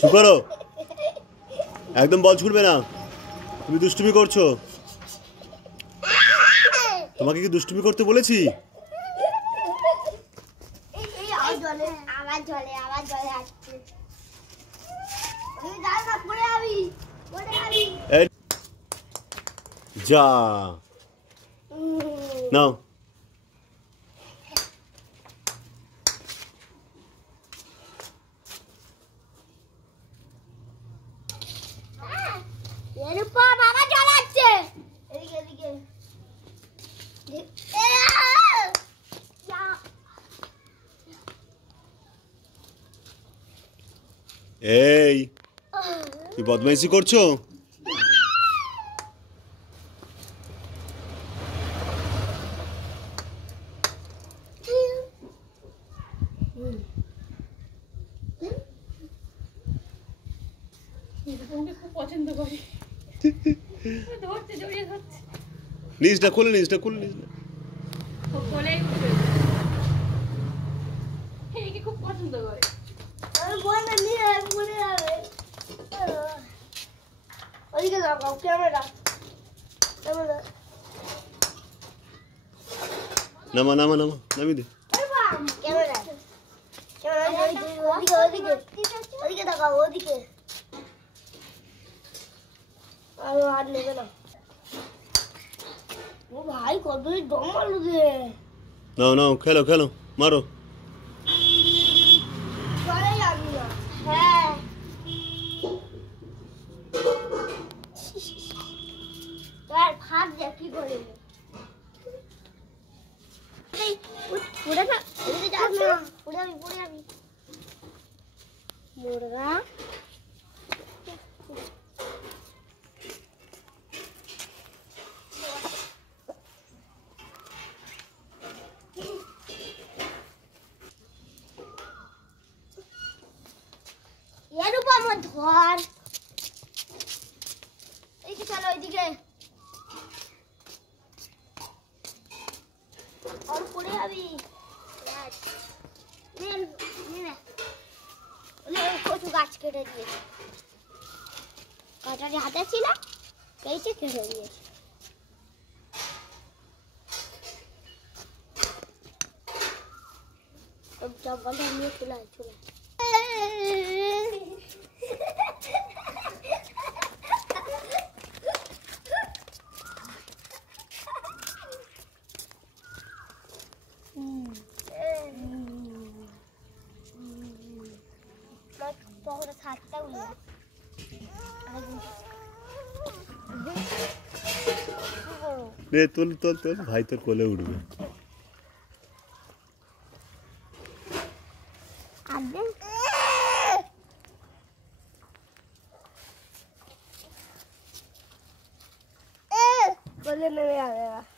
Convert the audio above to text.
চুপ করো, একদম বল ছুটবে না। তুমি দুষ্টুমি করছো। তোমাকে কি দুষ্টুমি করতে বলেছি? যা নাও। এই তুই বদমাইশি করছো? নিচটা খুলে নিচটা খুলে নিচ না। খুব পছন্দ করে। নামা নামা নামা নামি দে। ভাই কত দম মারলো রে। নাও নাও খেলো খেলো মারো। হ্যাঁ ফাঁক যা কি করে মুরগা এর উপর আমার ধর এইদিকে চলো ওইদিকে আর পড়ে যাবি কচু গাছ কেটে দিয়েছে কাটারি হাতে ছিল কেটে কেটে দিয়েছে সব বন্ধ নিয়ে চলে চলে তোল তোল তোল ভাই তোর কোলে উঠবে। কোলে নেমে যাবে।